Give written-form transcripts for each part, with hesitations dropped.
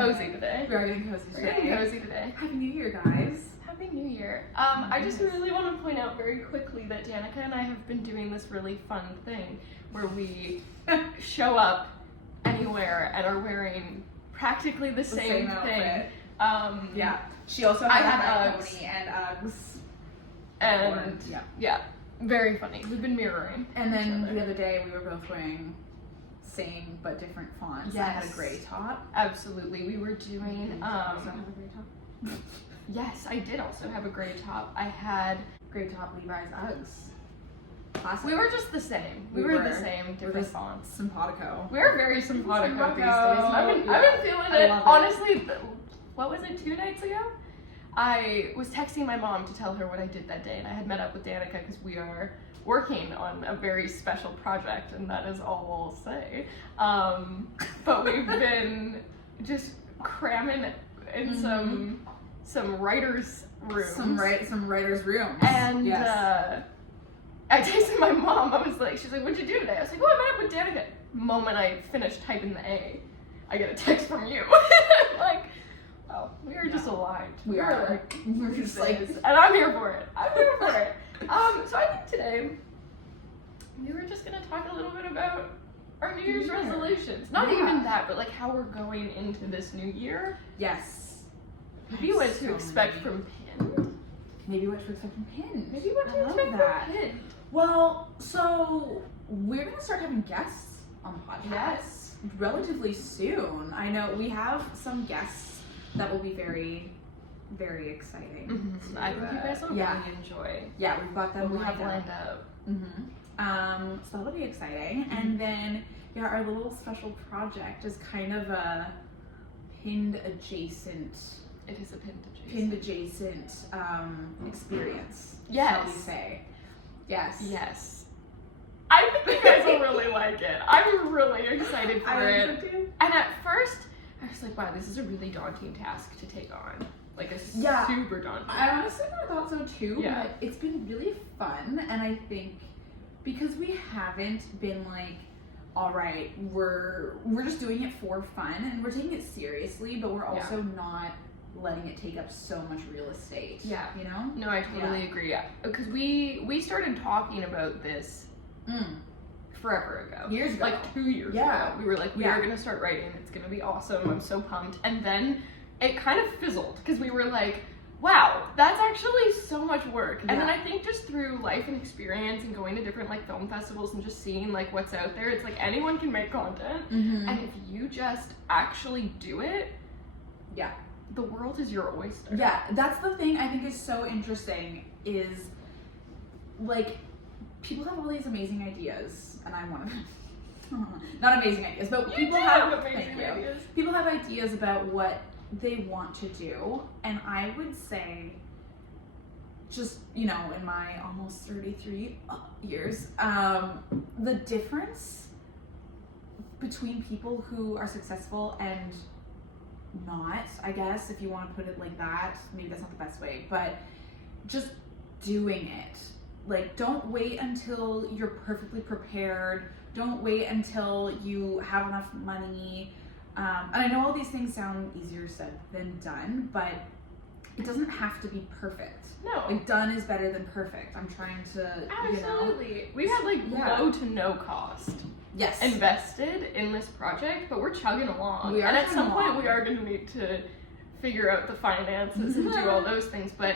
cozy today. We are getting cozy today. We're getting cozy today. Happy New Year, guys. Happy New Year. I just really want to point out very quickly that Danika and I have been doing this really fun thing where we show up anywhere and are wearing practically the same thing. Yeah. She also I had had Uggs. Pony and Uggs. And yeah, very funny. We've been mirroring. And then the other day we were both wearing same but different fonts. Yes. I had a gray top. Absolutely. We were doing Did you also have a gray top? yes, I did also have a gray top. I had Gray top, Levi's, Uggs. Classic. we were just the same. We were the same, different fonts. Simpatico. We're very simpatico these days. Simpatico. I've been feeling it. Honestly, what was it, 2 nights ago? I was texting my mom to tell her what I did that day, and I had met up with Danika because we are working on a very special project, and that is all we'll say. But we've been just cramming in some writers' rooms. Some writers' rooms. And I texted my mom. I was like, she's like, what'd you do today? I was like, oh, I met up with Danika. The moment I finished typing the A, I get a text from you. Like, well, we are just aligned. We're just like, and I'm here for it. So I think today we were just gonna talk a little bit about our New Year's resolutions. Not even that, but like how we're going into this new year. Yes. Maybe what to expect from Pinned. Maybe what to expect from Pinned. Maybe what to expect from Pinned. Well, so we're gonna start having guests on the podcast. Yes. Relatively soon. I know we have some guests that will be very, very exciting. I think you guys will really enjoy. Yeah, we've got them what we have lined up. So that'll be exciting. And then our little special project is kind of a Pinned adjacent. It is a Pinned adjacent experience. Yes. Shall we say? Yes. Yes. I think you guys will really like it. I'm really excited for it. I think so too. And at first, I was like, wow, this is a really daunting task to take on. Like a super daunting I task. honestly thought so too, Yeah. but it's been really fun, and I think because we haven't been like, all right, we're just doing it for fun, and we're taking it seriously, but we're also not letting it take up so much real estate. Yeah. You know? No, I totally agree. Yeah. Because we started talking about this forever ago. Years ago. Like 2 years ago. We were like, we are going to start writing. It's going to be awesome. I'm so pumped. And then it kind of fizzled because we were like, wow, that's actually so much work. And then I think just through life and experience and going to different like film festivals and just seeing like what's out there, it's like anyone can make content. And if you just actually do it, the world is your oyster. Yeah, that's the thing I think is so interesting is like people have all these amazing ideas, and I'm one of them. Not amazing ideas, but people have amazing ideas. People have ideas about what they want to do, and I would say, just in my almost 33 years, the difference between people who are successful and not, I guess, if you want to put it like that, maybe that's not the best way, but just doing it. Like, don't wait until you're perfectly prepared. Don't wait until you have enough money. And I know all these things sound easier said than done, but it doesn't have to be perfect. No. Like, done is better than perfect. I'm trying to, Absolutely. We've had like low to no cost invested in this project, but we're chugging along. And at some point we are going to need to figure out the finances and do all those things, but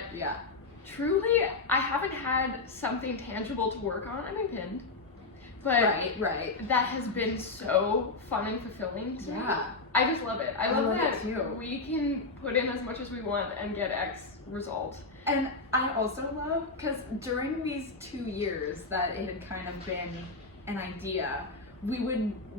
truly, I haven't had something tangible to work on. I'm Pinned, but that has been so fun and fulfilling to me. I just love it. I love that we can put in as much as we want and get X result. And I also love, because during these 2 years that it had kind of been an idea,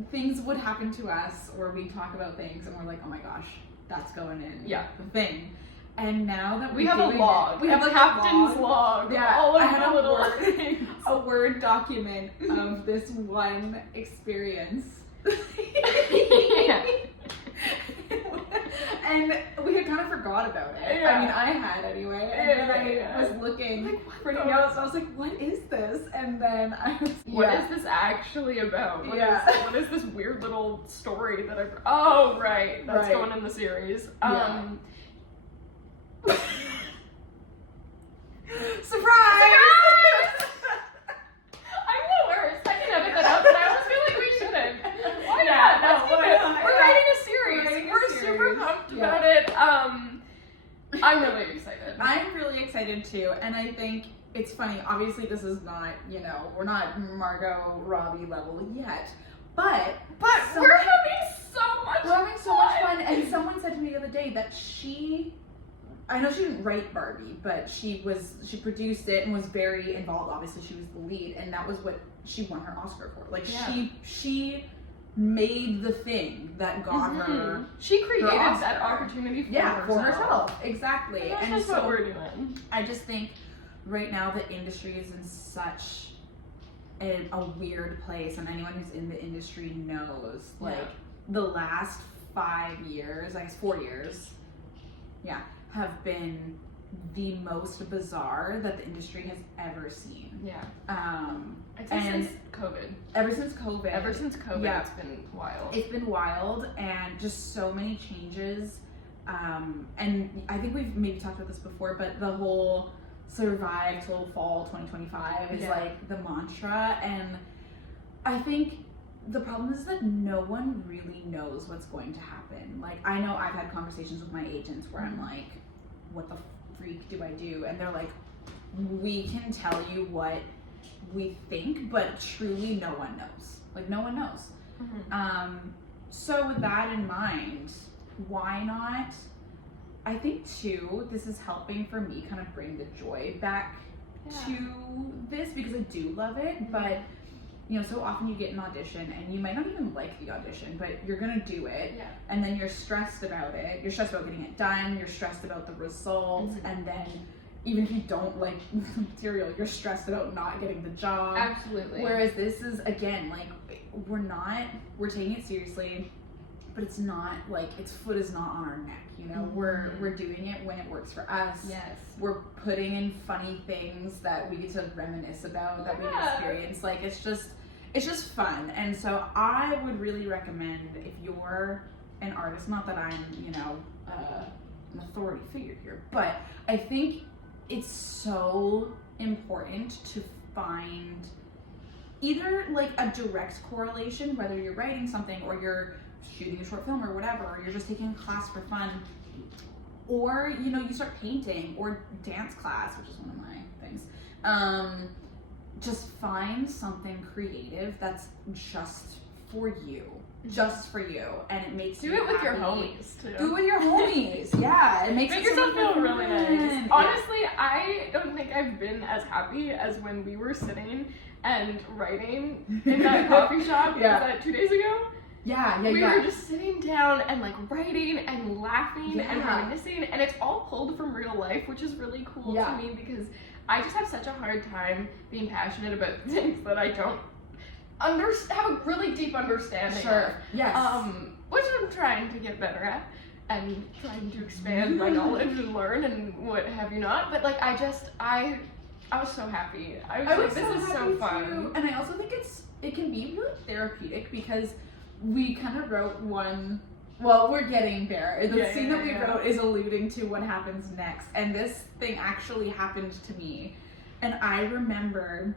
things would happen to us, or we'd talk about things and we're like, oh my gosh, that's going in the thing. And now that we have a log, we have a captain's log. All of the little things. A Word document of this one experience. And we had kind of forgot about it. I mean, I had anyway. And then I was looking freaking out. So I was like, what is this? And then I was what is this actually about? What is this weird little story that I've... Oh, right. That's going in the series. Surprise! I'm the worst. I can edit that out, but I almost feel like we shouldn't. Why not? We're writing a series. We're super pumped about it. I'm really excited. I'm really excited too, and I think it's funny. Obviously, this is not, we're not Margot Robbie level yet, but we're having so much fun. And someone said to me the other day that I know she didn't write Barbie, but she produced it and was very involved. Obviously, she was the lead, and that was what she won her Oscar for. Like she made the thing that got her. She created that opportunity for herself. Exactly. And that's what we're doing. I just think right now the industry is in such a weird place, and anyone who's in the industry knows the last 5 years, I guess 4 years, have been the most bizarre that the industry has ever seen. Since COVID. Ever since COVID, it's been wild. It's been wild, and just so many changes. And I think we've maybe talked about this before, but the whole survive till fall 2025 is like the mantra, and I think the problem is that no one really knows what's going to happen. Like, I know I've had conversations with my agents where I'm like, what the freak do I do? And they're like, we can tell you what we think, but truly no one knows. Like, no one knows. So with that in mind, why not? I think too, this is helping for me kind of bring the joy back to this, because I do love it, but so often you get an audition and you might not even like the audition, but you're gonna do it, and then you're stressed about it. You're stressed about getting it done. You're stressed about the result, and then even if you don't like the material, you're stressed about not getting the job. Absolutely. Whereas this is, again, like, we're taking it seriously, but it's not like its foot is not on our neck. We're doing it when it works for us. Yes. We're putting in funny things that we get to reminisce about, that we've experienced. Like, it's just fun. And so I would really recommend, if you're an artist, not that I'm, an authority figure here, but I think it's so important to find either like a direct correlation, whether you're writing something or you're shooting a short film or whatever, or you're just taking a class for fun, or you start painting or dance class, which is one of my things. Just find something creative that's just for you, and it makes do it with your homies too. Do it with your homies. It makes yourself feel really nice. Honestly, I don't think I've been as happy as when we were sitting and writing in that coffee shop. Was that 2 days ago? We were just sitting down and like writing and laughing and reminiscing, and it's all pulled from real life, which is really cool to me, because I just have such a hard time being passionate about things that I don't have a really deep understanding of. Which I'm trying to get better at, and trying to expand my knowledge and learn and what have you not. But like, I was so happy. I was like, this is so fun. Too. And I also think it can be really therapeutic, because we kind of wrote one. Well, we're getting there. The scene that we wrote is alluding to what happens next, and this thing actually happened to me. And I remember,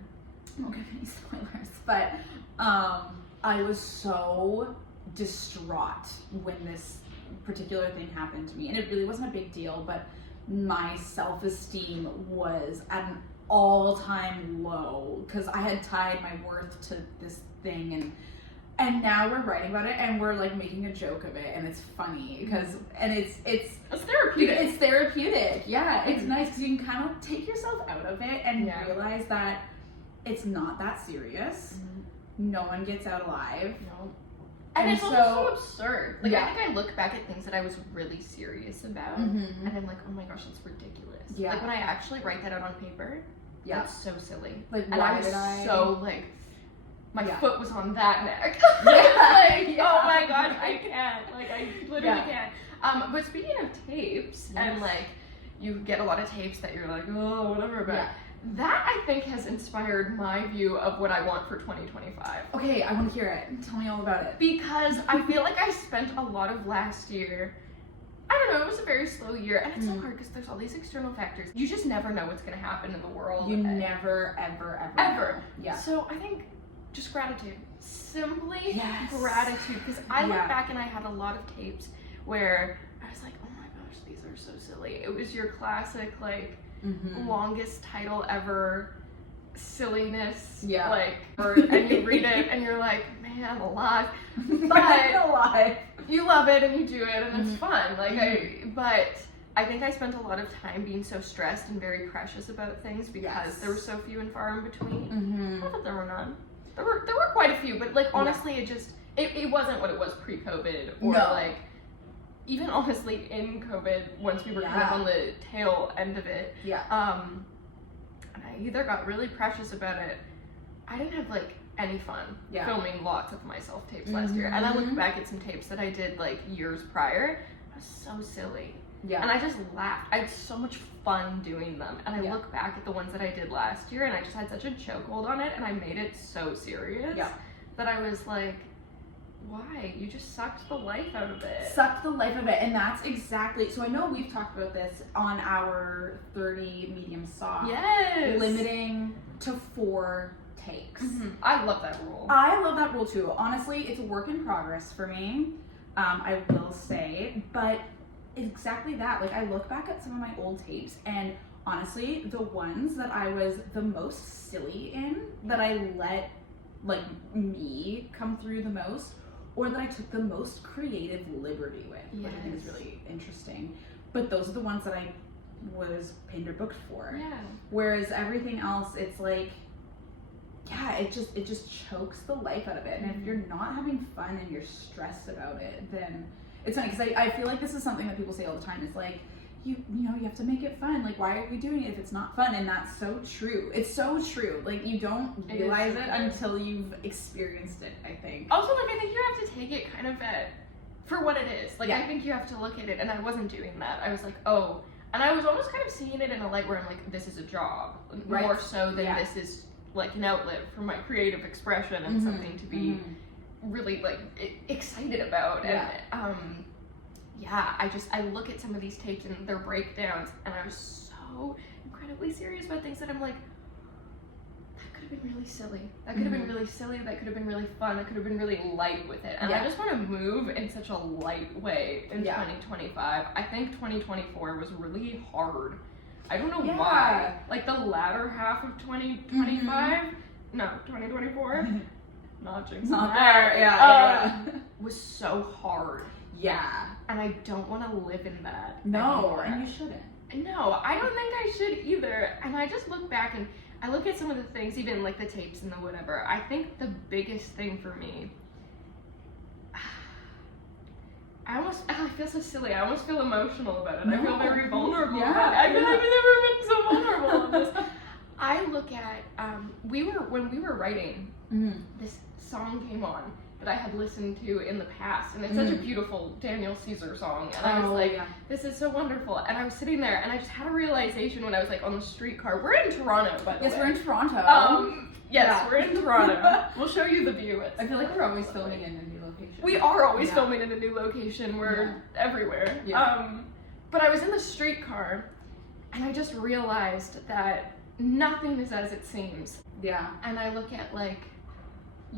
I won't give any spoilers, but I was so distraught when this particular thing happened to me, and it really wasn't a big deal, but my self-esteem was at an all-time low, because I had tied my worth to this thing, and now we're writing about it, and we're like making a joke of it, and it's funny because it's therapeutic. It's therapeutic. It's nice because you can kind of take yourself out of it and realize that it's not that serious. No one gets out alive. No. And it's also absurd. Like, I think I look back at things that I was really serious about, and I'm like, oh my gosh, that's ridiculous. Like, when I actually write that out on paper, that's so silly. Like, and why I was did I? So, like, my foot was on that neck. Oh my gosh, I can't. Like, I literally can't. But speaking of tapes, and like, you get a lot of tapes that you're like, oh, whatever about. Yeah. That, I think, has inspired my view of what I want for 2025. Okay, I want to hear it. Tell me all about it. Because I feel like I spent a lot of last year, I don't know, it was a very slow year, and it's so hard because there's all these external factors. You just never know what's going to happen in the world. You never, ever know. Yeah. So I think just gratitude. Simply gratitude. Because I look back and I had a lot of tapes where I was like, oh my gosh, these are so silly. It was your classic, like, longest title ever silliness, and you read it and you're like, man alive, but you love it and you do it and it's fun, like but I think I spent a lot of time being so stressed and very precious about things because there were so few and far in between. Not that there were none, there were quite a few, but like honestly it wasn't what it was pre-COVID or like even honestly in COVID, once we were kind of on the tail end of it, and I either got really precious about it. I didn't have like any fun filming lots of my self tapes last year, and I look back at some tapes that I did like years prior. I was so silly, and I just laughed. I had so much fun doing them, and I look back at the ones that I did last year, and I just had such a chokehold on it, and I made it so serious that I was like, why? You just sucked the life out of it. And that's exactly, so I know we've talked about this on our 30 medium soft. Yes. Limiting to 4 takes. I love that rule. I love that rule too. Honestly, it's a work in progress for me, I will say, but exactly that. Like, I look back at some of my old tapes, and honestly, the ones that I was the most silly in, that I let, like, me come through the most, or that I took the most creative liberty with, which I think is really interesting. But those are the ones that I was pinned or booked for. Yeah. Whereas everything else, it's like, it just chokes the life out of it. And if you're not having fun and you're stressed about it, then it's funny, because I feel like this is something that people say all the time. It's like, you know, you have to make it fun. Like, why are we doing it if it's not fun? And that's so true. It's so true. Like, you don't realize it until you've experienced it, I think. Also, like, I think you have to take it kind of for what it is. Like, I think you have to look at it, and I wasn't doing that. I was like, oh, and I was almost kind of seeing it in a light where I'm like, this is a job, more so than this is, like, an outlet for my creative expression and something to be really, like, excited about. And, I look at some of these tapes and their breakdowns, and I was so incredibly serious about things that I'm like, that could have been really silly. That could have been really silly. That could have been really fun. That could have been really light with it. And I just want to move in such a light way in 2025. I think 2024 was really hard. I don't know why. Like, the latter half of 2025, no, 2024, not jinxing not there, was so hard. Yeah. And I don't want to live in that anymore. And you shouldn't. No, I don't think I should either. And I just look back and I look at some of the things, even like the tapes and the whatever. I think the biggest thing for me, I feel so silly. I almost feel emotional about it. I feel very vulnerable about it. I've never been so vulnerable on this. I look at, when we were writing, this song came on that I had listened to in the past, and it's such a beautiful Daniel Caesar song, and I was like, this is so wonderful, and I was sitting there, and I just had a realization when I was like on the streetcar. We're in Toronto, by the way. Yes, we're in Toronto. Yes, we're in Toronto. We'll show you the view. I feel like we're always filming in a new location. We are always filming in a new location. We're everywhere. But I was in the streetcar, and I just realized that nothing is as it seems. Yeah. And I look at, like,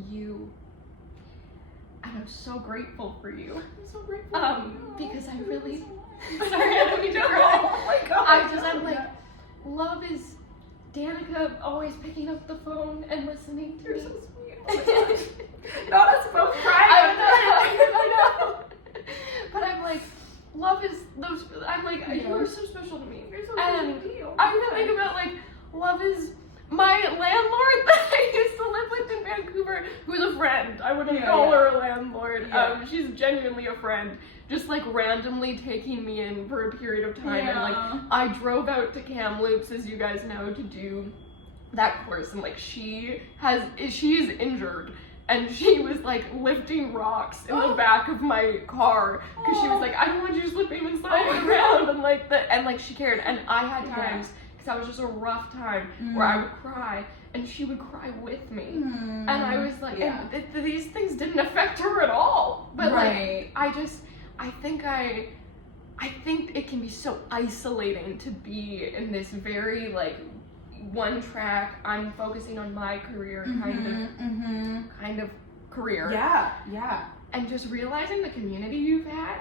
you, and I'm so grateful for you. I'm so grateful. Because I really, sorry, I don't need to cry. Oh my god. I'm like, love is Danika always picking up the phone and listening to me. You're so sweet. Oh my gosh. No, that's both crying. I know. But I'm like, love is those, I'm like, you are so special to me. You're so and special. I even think about, like, love is my landlord that I used to live with in Vancouver, who's a friend. I wouldn't call her a landlord. She's genuinely a friend. Just, like, randomly taking me in for a period of time. And, like, I drove out to Kamloops, as you guys know, to do that course. And, like, she is injured. and she was like lifting rocks in the back of my car because she was like, I don't want you just lifting and sliding around, and like she cared. And I had times because I was just a rough time where I would cry and she would cry with me, and I was like, and these things didn't affect her at all, but like I think it can be so isolating to be in this very like one track, I'm focusing on my career kind of career. Yeah. And just realizing the community you've had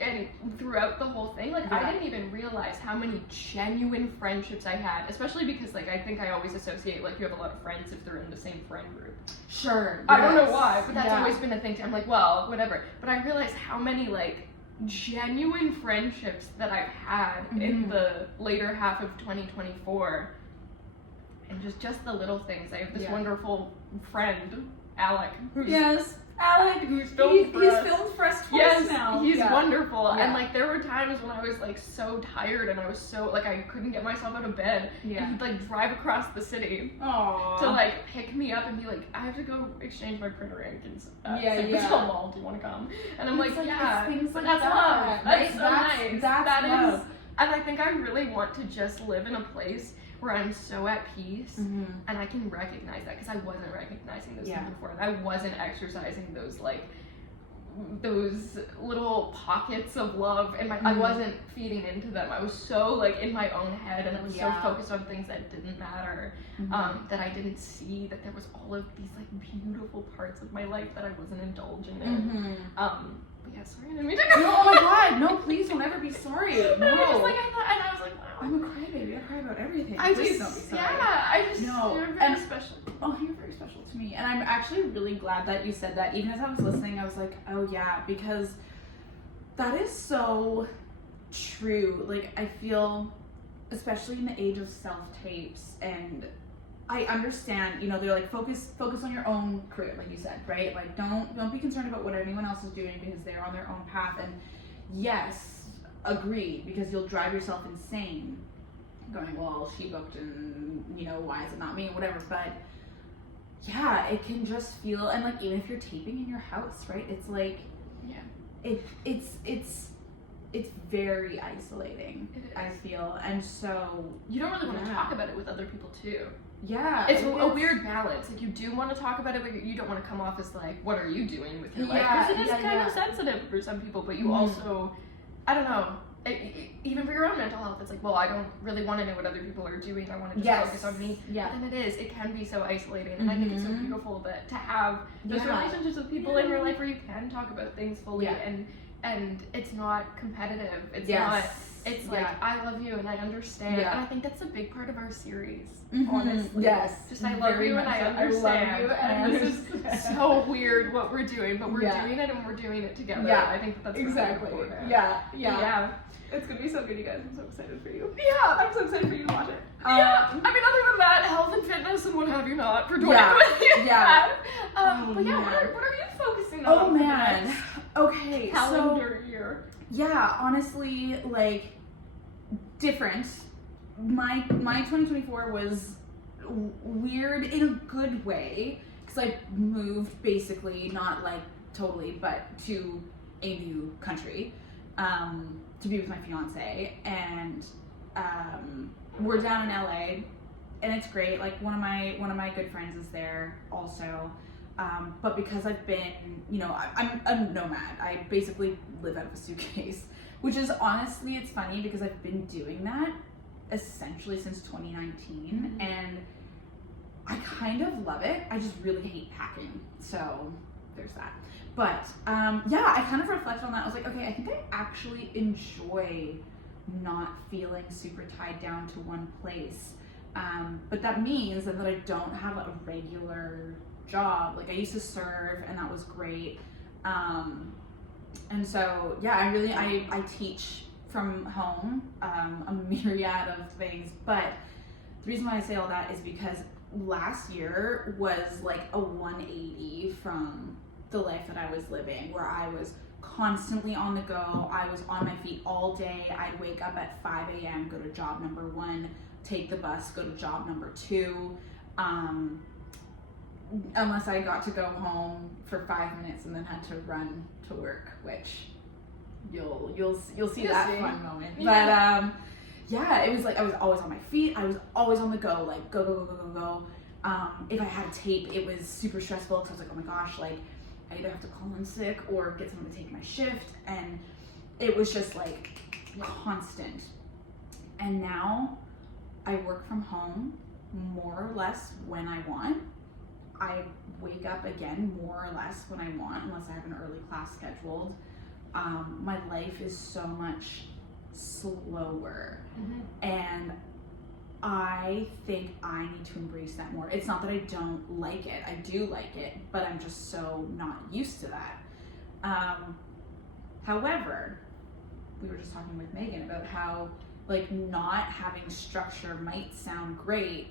and throughout the whole thing, like I didn't even realize how many genuine friendships I had, especially because like I think I always associate like you have a lot of friends if they're in the same friend group. Sure. I don't know why, but that's always been a thing. I'm like, well, whatever. But I realized how many like genuine friendships that I've had in the later half of 2024, and just the little things. I have this wonderful friend, Alec, who's Alec, who's filmed for us. He's filmed for us twice now. He's wonderful. And like there were times when I was like so tired and I was so like I couldn't get myself out of bed. And he'd like drive across the city to like pick me up and be like, I have to go exchange my printer ink and St. Mall, do you want to come? And I'm like, things like that's love. That's so nice. That love. Is, and I think I really want to just live in a place where I'm so at peace and I can recognize that, because I wasn't recognizing those things before, and I wasn't exercising those like those little pockets of love, and I wasn't feeding into them. I was so like in my own head, and I was so focused on things that didn't matter, that I didn't see that there was all of these like beautiful parts of my life that I wasn't indulging in. Sorry, I didn't mean to go. No, oh my god, no, please don't ever be sorry. No. I was like, and I was like, wow. I'm a crybaby. I cry about everything. Please don't be sorry. You're very special. Oh, you're very special to me. And I'm actually really glad that you said that. Even as I was listening, I was like, oh yeah, because that is so true. Like, I feel, especially in the age of self-tapes, and I understand, you know, they're like, focus on your own career, like you said, right? Like, don't be concerned about what anyone else is doing because they're on their own path. And yes, agree, because you'll drive yourself insane going, well, she booked and, you know, why is it not me, whatever. But yeah, it can just feel, and like, even if you're taping in your house, right? It's like, it's very isolating, I feel. And so you don't really want to talk about it with other people too. Yeah, it's a weird balance. Like, you do want to talk about it, but you don't want to come off as like, what are you doing with your life? Because it is kind of sensitive for some people, but you also, I don't know, even for your own mental health, it's like, well, I don't really want to know what other people are doing. I want to just focus on me. Yeah. But then it can be so isolating, and I think it's so beautiful that to have those relationships with people in your life where you can talk about things fully, and it's not competitive. It's not. It's like, I love you and I understand. And I think that's a big part of our series, honestly. Yes. Just I love you and I understand. I love you and this is so weird what we're doing, but we're doing it and we're doing it together. Yeah. I think that's exactly. Really important. Yeah. It's gonna be so good, you guys. I'm so excited for you. Yeah. I'm so excited for you to watch it. I mean, other than that, health and fitness and what have you not for 2020. But what are you focusing on? Oh man. Okay. Calendar year. Yeah, honestly, like, different. My 2024 was weird in a good way, because I moved basically, not like totally, but to a new country, to be with my fiance, and we're down in LA, and it's great. Like, one of my good friends is there also. But because I've been, you know, I'm a nomad. I basically live out of a suitcase, which is honestly, it's funny because I've been doing that essentially since 2019, and I kind of love it. I just really hate packing. So there's that. But I kind of reflected on that. I was like, okay, I think I actually enjoy not feeling super tied down to one place. But that means that I don't have a regular job. Like, I used to serve, and that was great. And so I teach from home, a myriad of things. But the reason why I say all that is because last year was like a 180 from the life that I was living, where I was constantly on the go. I was on my feet all day. I'd wake up at 5 a.m., go to job number 1, take the bus, go to job number 2. unless I got to go home for 5 minutes and then had to run to work, which you'll see that fun moment. Yeah. But yeah, it was like I was always on my feet. I was always on the go, like go. If I had a tape, it was super stressful because I was like, oh my gosh, like I either have to call in sick or get someone to take my shift, and it was just like constant. And now I work from home more or less when I want. I wake up again more or less when I want, unless I have an early class scheduled. My life is so much slower, and I think I need to embrace that more. It's not that I don't like it. I do like it, but I'm just so not used to that. However, we were just talking with Megan about how like not having structure might sound great.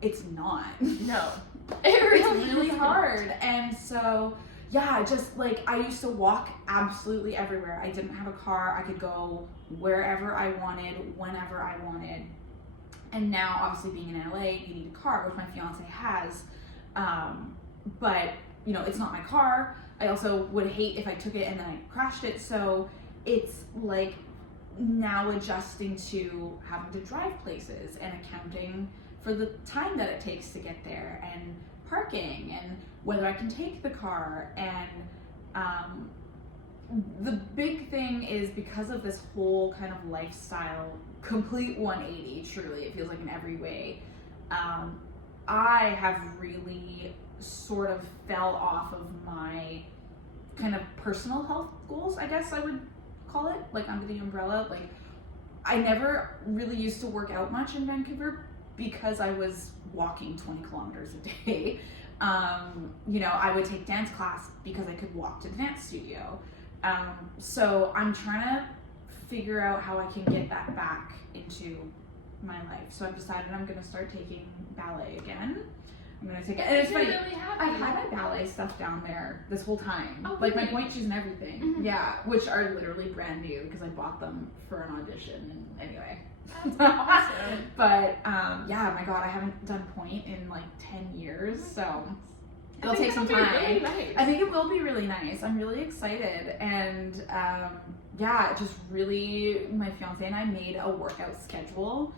It's not. No. It's really hard. And so yeah, just like I used to walk absolutely everywhere. I didn't have a car. I could go wherever I wanted, whenever I wanted. And now, obviously, being in LA, you need a car, which my fiance has. But you know, it's not my car. I also would hate if I took it and then I crashed it. So it's like now adjusting to having to drive places and accounting for the time that it takes to get there, and parking, and whether I can take the car. And the big thing is, because of this whole kind of lifestyle complete 180, truly it feels like in every way, I have really sort of fell off of my kind of personal health goals, I guess I would call it, like under the umbrella. Like I never really used to work out much in Vancouver because I was walking 20 kilometers a day. You know, I would take dance class because I could walk to the dance studio. So I'm trying to figure out how I can get that back into my life. So I've decided I'm going to start taking ballet again. I'm going to take it. And it's funny, really I've had my ballet stuff down there this whole time. Oh, like my point shoes and everything. Yeah, which are literally brand new because I bought them for an audition. And anyway. That's awesome. But yeah, my God, I haven't done point in like 10 years, so it'll take some time. Really nice. I think it will be really nice. I'm really excited, and yeah, just really, my fiance and I made a workout schedule.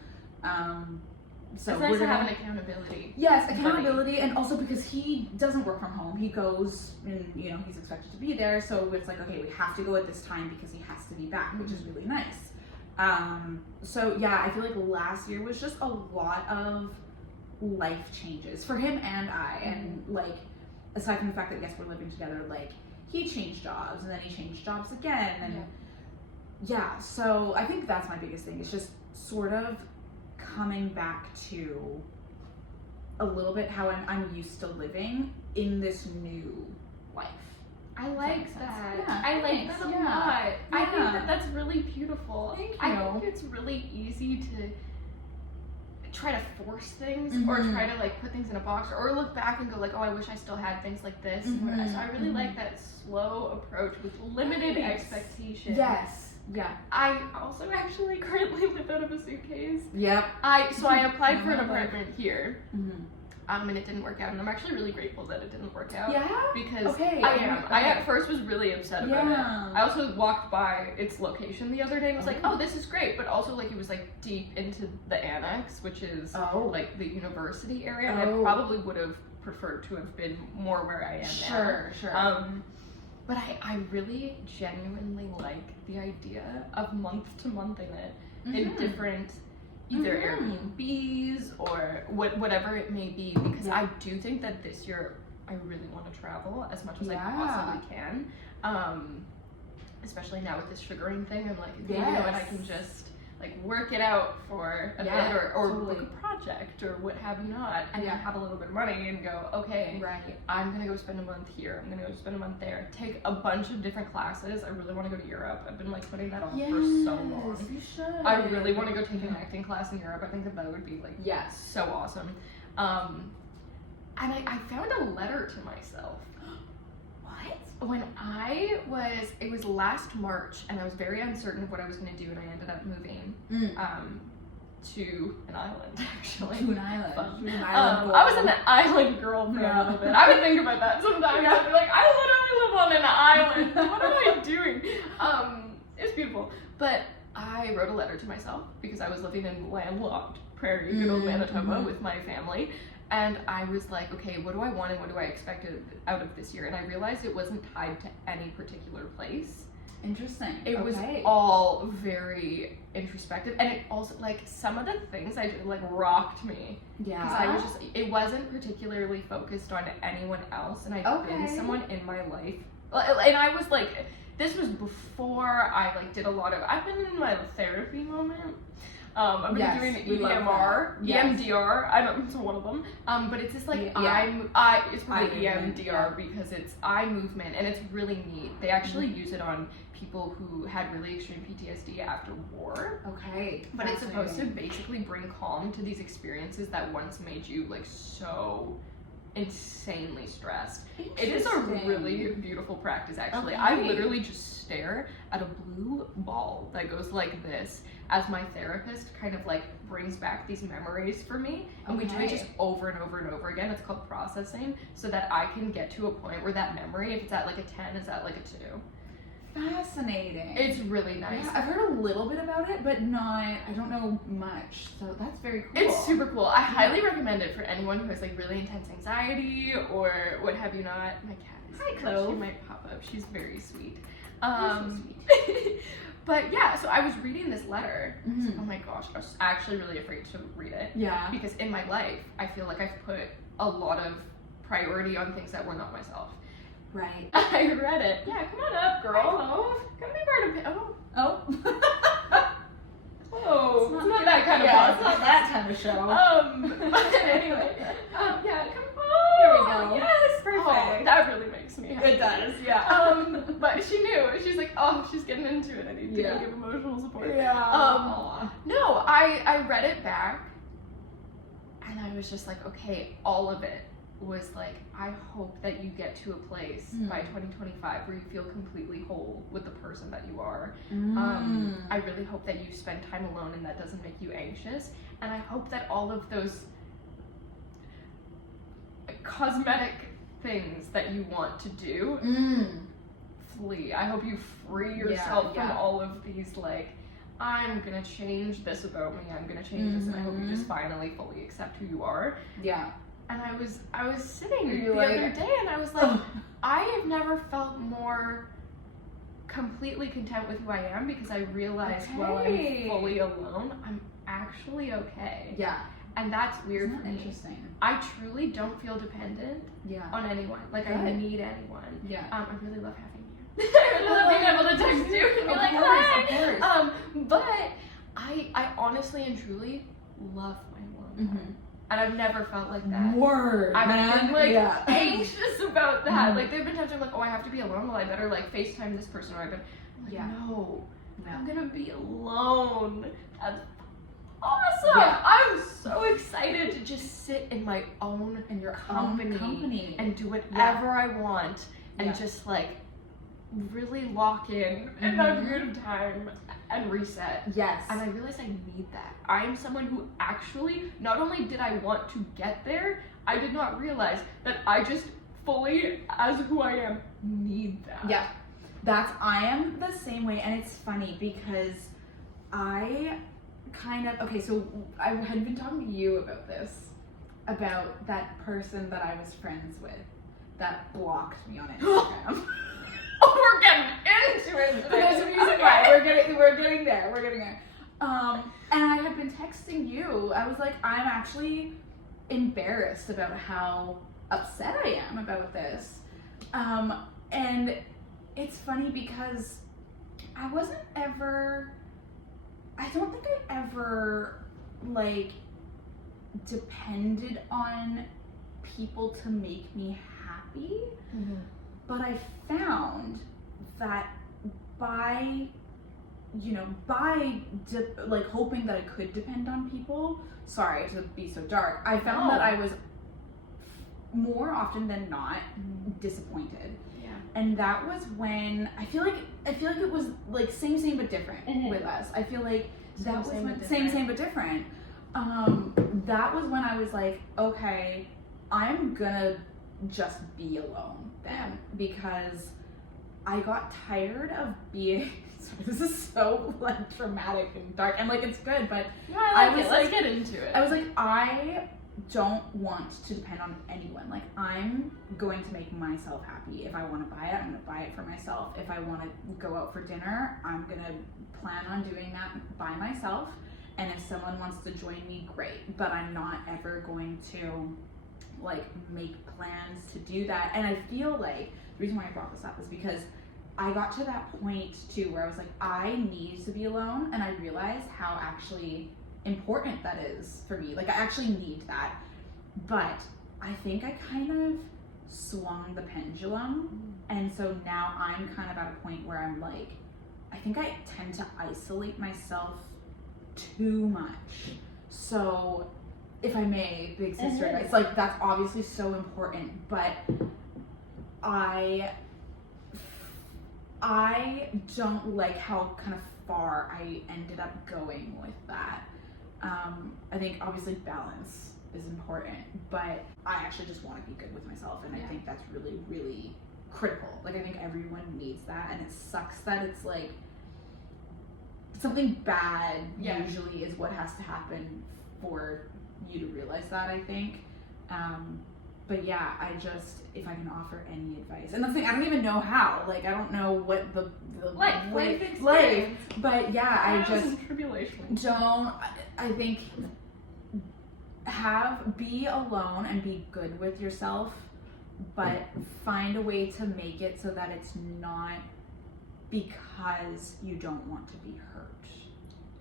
So it's nice to have an accountability. Yes, accountability, and also because he doesn't work from home, he goes and you know he's expected to be there. So it's like, okay, we have to go at this time because he has to be back, which is really nice. So yeah, I feel like last year was just a lot of life changes for him and I, and like aside from the fact that yes, we're living together, like he changed jobs and then he changed jobs again, and yeah, so I think that's my biggest thing. It's just sort of coming back to a little bit how I'm used to living in this new life. I like that. Yeah, I like that a lot. Yeah. I think that that's really beautiful. Thank you. I think it's really easy to try to force things or try to like put things in a box or look back and go like, oh, I wish I still had things like this. So I really like that slow approach with limited expectations. Yes. Yeah. I also actually currently live out of a suitcase. Yep. I applied for an apartment here. And it didn't work out, and I'm actually really grateful that it didn't work out. Yeah? Because Okay. I at first was really upset about it. I also walked by its location the other day and was like, oh, this is great, but also like it was like deep into the annex, which is like the university area, and I probably would have preferred to have been more where I am now. Sure. But I really genuinely like the idea of month to month in it, in different either Airbnbs or whatever it may be, because I do think that this year I really want to travel as much as I possibly can, especially now with this sugaring thing. I'm like, you know, and I can just like work it out for a bit or book a project or what have you not, and then have a little bit of money and go, okay, I'm gonna go spend a month here, I'm gonna go spend a month there, take a bunch of different classes. I really want to go to Europe. I've been like putting that off for so long. You should. I really want to go take an acting class in Europe. I think that would be like so awesome. And I found a letter to myself. When it was last March, and I was very uncertain of what I was going to do, and I ended up moving. to an island, actually. To an island. Fun. To an island I was an island girl for a little bit. I would think about that sometimes. I'd be like, I literally live on an island. What am I doing? It's beautiful. But I wrote a letter to myself because I was living in landlocked prairie, good old Manitoba, with my family. And I was like, okay, what do I want and what do I expect out of this year? And I realized it wasn't tied to any particular place. Interesting. It was all very introspective, and it also, like, some of the things I did, like, rocked me. Yeah. Because I was just, it wasn't particularly focused on anyone else, and I've been someone in my life, and I was like, this was before I, like, did a lot of, I've been in my therapy moment. I've been doing EMDR, EMDR. I don't. It's one of them. But it's just like it's probably EMDR because it's eye movement, and it's really neat. They actually use it on people who had really extreme PTSD after war. Okay. But it's supposed to basically bring calm to these experiences that once made you like so insanely stressed. It is a really beautiful practice, actually. I literally just stare at a blue ball that goes like this as my therapist kind of like brings back these memories for me, and we do it just over and over and over again. It's called processing, so that I can get to a point where that memory, if it's at like a 10, is at like a 2. Fascinating. It's really nice. Yeah, I've heard a little bit about it, but I don't know much, so that's very cool. It's super cool. I highly recommend it for anyone who has like really intense anxiety or what have you not. My cat is here. She might pop up. She's very sweet. So sweet. But yeah, so I was reading this letter. I was like, oh my gosh, I was actually really afraid to read it. Yeah. Because in my life, I feel like I've put a lot of priority on things that were not myself. Right. I read it. Yeah, come on up, girl. Hello. Come be part of it. Oh, it's not that kind of podcast. It's not that kind of show. But anyway, yeah, come on. Here we go. Yes, perfect. Oh, that really makes me happy. It does, yeah. But she knew. She's like, oh, she's getting into it. I need to go give emotional support. Yeah. No, I read it back, and I was just like, okay, all of it was like, I hope that you get to a place by 2025 where you feel completely whole with the person that you are. I really hope that you spend time alone and that doesn't make you anxious. And I hope that all of those cosmetic things that you want to do flee. I hope you free yourself from all of these, like, I'm gonna change this about me, I'm gonna change this, and I hope you just finally fully accept who you are. Yeah. And I was sitting the other day, and I was like, I have never felt more completely content with who I am, because I realized while I'm fully alone, I'm actually okay. Yeah. And that's weird for me. Interesting. I truly don't feel dependent on anyone. Like, I need anyone. Yeah. I really love having you. I really love being able to text you and be like, hi. But I honestly and truly love my alone time. And I've never felt like that. I've been like anxious about that. Like, there've been times I'm like, oh, I have to be alone. Well, I better like FaceTime this person, or I'm like, no, I'm gonna be alone. That's awesome. Yeah. I'm so excited to just sit in my own company and do whatever I want and just like really lock in and have a good time and reset. Yes. And I realized I need that. I am someone who actually, not only did I want to get there, I did not realize that I just fully, as who I am, need that. Yeah. I am the same way, and it's funny because I kind of, so I had been talking to you about this, about that person that I was friends with that blocked me on Instagram. Oh, we're getting into it today. We're getting there. And I had been texting you. I was like, I'm actually embarrassed about how upset I am about this. And it's funny because I don't think I ever like depended on people to make me happy. But I found that by hoping that I could depend on people, sorry to be so dark, I found that I was more often than not disappointed. Yeah. And that was when I feel like it was like same but different with us. I feel like That was when, same but different. That was when I was like, okay, I'm gonna just be alone then, because I got tired of being. This is so like dramatic and dark, and like it's good, but no, I like it. Let's get into it. I was like, I don't want to depend on anyone. Like, I'm going to make myself happy. If I want to buy it, I'm going to buy it for myself. If I want to go out for dinner, I'm going to plan on doing that by myself. And if someone wants to join me, great. But I'm not ever going to like make plans to do that. And I feel like the reason why I brought this up is because I got to that point too where I was like, I need to be alone, and I realized how actually important that is for me. Like, I actually need that. But I think I kind of swung the pendulum, and so now I'm kind of at a point where I'm like, I think I tend to isolate myself too much. So if I may, big sister advice, like that's obviously so important, but I don't like how kind of far I ended up going with that. I think obviously balance is important, but I actually just want to be good with myself, and I think that's really, really critical. Like, I think everyone needs that, and it sucks that it's like something bad usually is what has to happen for you to realize that, I think. But yeah, I just, if I can offer any advice, and that's the thing, I don't even know how. Like, I don't know what the life, but yeah, I just don't. I think be alone and be good with yourself, but find a way to make it so that it's not because you don't want to be hurt.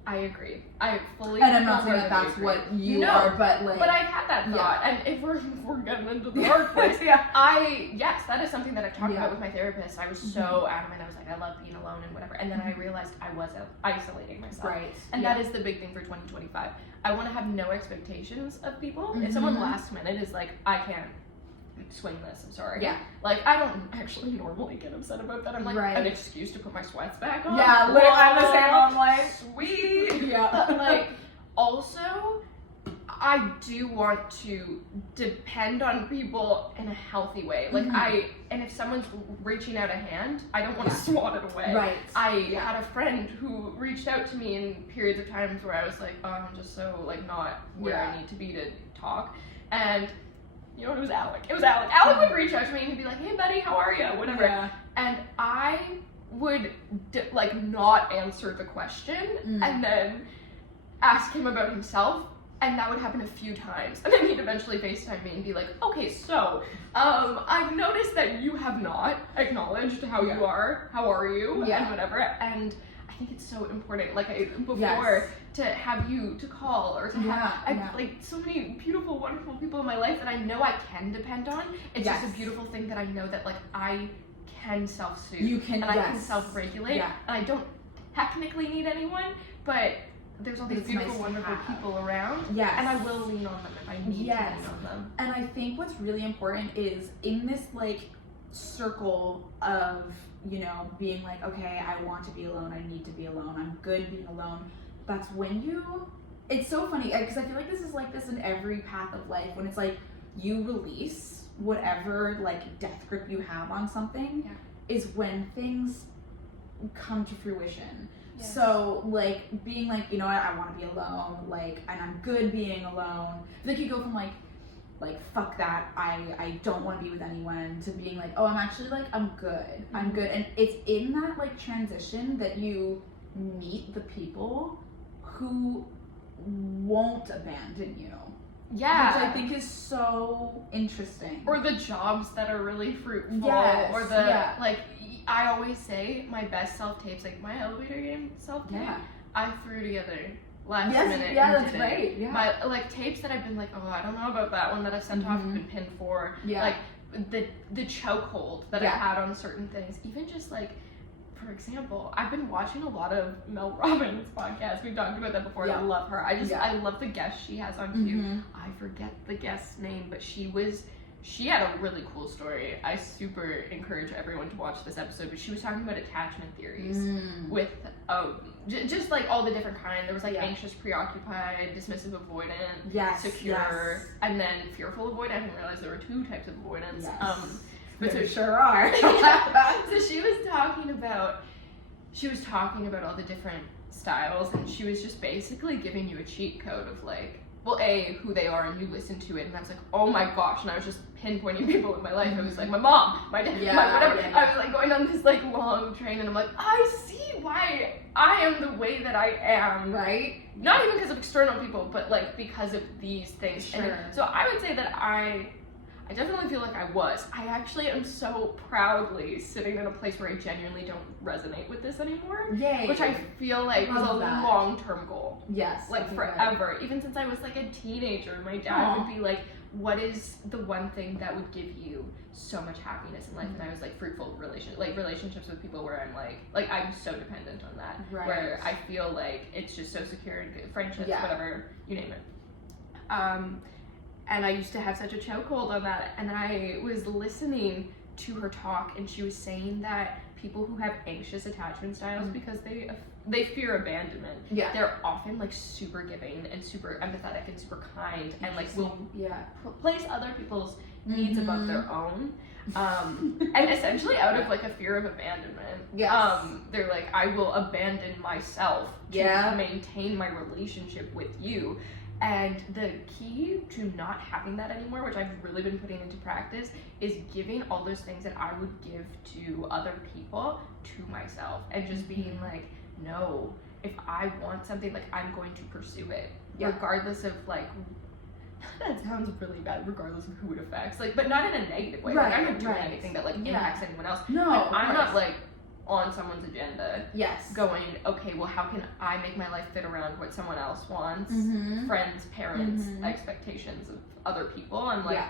I agree. I fully. And I'm not saying that that's what you are, but like. But I've had that thought, and if we're getting into the hard place, yes, that is something that I've talked about with my therapist. I was so adamant. I was like, I love being alone and whatever, and then I realized I was isolating myself. Right. And that is the big thing for 2025. I want to have no expectations of people. If someone last minute is like, I can't swing this, I'm sorry. Yeah. Like, I don't actually normally get upset about that. I'm like, an excuse to put my sweats back on. Yeah, literally, I'm the same. I'm like, sweet. Yeah. But like, also, I do want to depend on people in a healthy way. Like, and if someone's reaching out a hand, I don't want to swat it away. Right. I had a friend who reached out to me in periods of times where I was like, oh, I'm just so like not where I need to be to talk. And you know, it was Alec. Alec would reach out to me and he'd be like, hey buddy, how are you? Whatever. Yeah. And I would not answer the question and then ask him about himself, and that would happen a few times. And then he'd eventually FaceTime me and be like, okay, so I've noticed that you have not acknowledged how you are. How are you? Yeah. And whatever. And I think it's so important, to have you to call or to have like so many beautiful, wonderful people in my life that I know I can depend on. It's just a beautiful thing that I know that like I can self-soothe. You can, and I can self-regulate. Yeah. And I don't technically need anyone, but there's all these beautiful, wonderful people around. Yes. And I will lean on them if I need to lean on them. And I think what's really important is in this like circle of, you know, being like, okay, I want to be alone, I need to be alone, I'm good being alone. That's when it's so funny, because I feel like this is like this in every path of life, when it's like you release whatever like death grip you have on something is when things come to fruition. Yes. So like being like, you know what, I want to be alone, like, and I'm good being alone. I think you go from like fuck that, I don't want to be with anyone, to being like, oh, I'm actually like, I'm good. I'm good. And it's in that like transition that you meet the people who won't abandon you. Yeah. Which I think is so interesting. Or the jobs that are really fruitful. Yes. Or the like, I always say my best self-tapes, like my elevator game self-tape, I threw together last minute. Yeah, that's great. Yeah. My like tapes that I've been like, oh, I don't know about that one that I sent off and been pinned for. Yeah. Like the chokehold that I've had on certain things. Even just like, for example, I've been watching a lot of Mel Robbins' podcast. We've talked about that before. Yeah. I love her. I love the guests she has on too. I forget the guest's name, but she had a really cool story. I super encourage everyone to watch this episode, but she was talking about attachment theories with just like all the different kind. There was like anxious, preoccupied, dismissive, avoidant, secure, and then fearful avoidant. I didn't realize there were 2 types of avoidance. But there sure are. So she was talking about all the different styles, and she was just basically giving you a cheat code of like, well, who they are, and you listen to it, and I was like, oh my gosh, and I was just pinpointing people in my life. I was like, my mom, my dad, my whatever. I was like going on this like long train, and I'm like, I see why I am the way that I am, right? Not even because of external people, but like because of these things. Sure. And so I would say that I definitely feel like I actually am so proudly sitting in a place where I genuinely don't resonate with this anymore. Yay. Which I feel like was a long-term goal. Yes. Like forever. That. Even since I was like a teenager, my dad would be like, what is the one thing that would give you so much happiness in life? And I was like, fruitful relationships with people where I'm like I'm so dependent on that. Right. Where I feel like it's just so secure and good. Friendships, whatever, you name it. And I used to have such a chokehold on that, and I was listening to her talk, and she was saying that people who have anxious attachment styles, because they fear abandonment, they're often like super giving and super empathetic and super kind, and like will place other people's needs above their own, and essentially out of like a fear of abandonment. They're like, I will abandon myself to maintain my relationship with you. And the key to not having that anymore, which I've really been putting into practice, is giving all those things that I would give to other people to myself, and just being like, no, if I want something, like I'm going to pursue it, regardless of like, that sounds really bad, regardless of who it affects, like, but not in a negative way. Like I'm not doing anything that like impacts anyone else. No, I'm not like on someone's agenda, going, okay, well, how can I make my life fit around what someone else wants, friends, parents, expectations of other people? I'm like,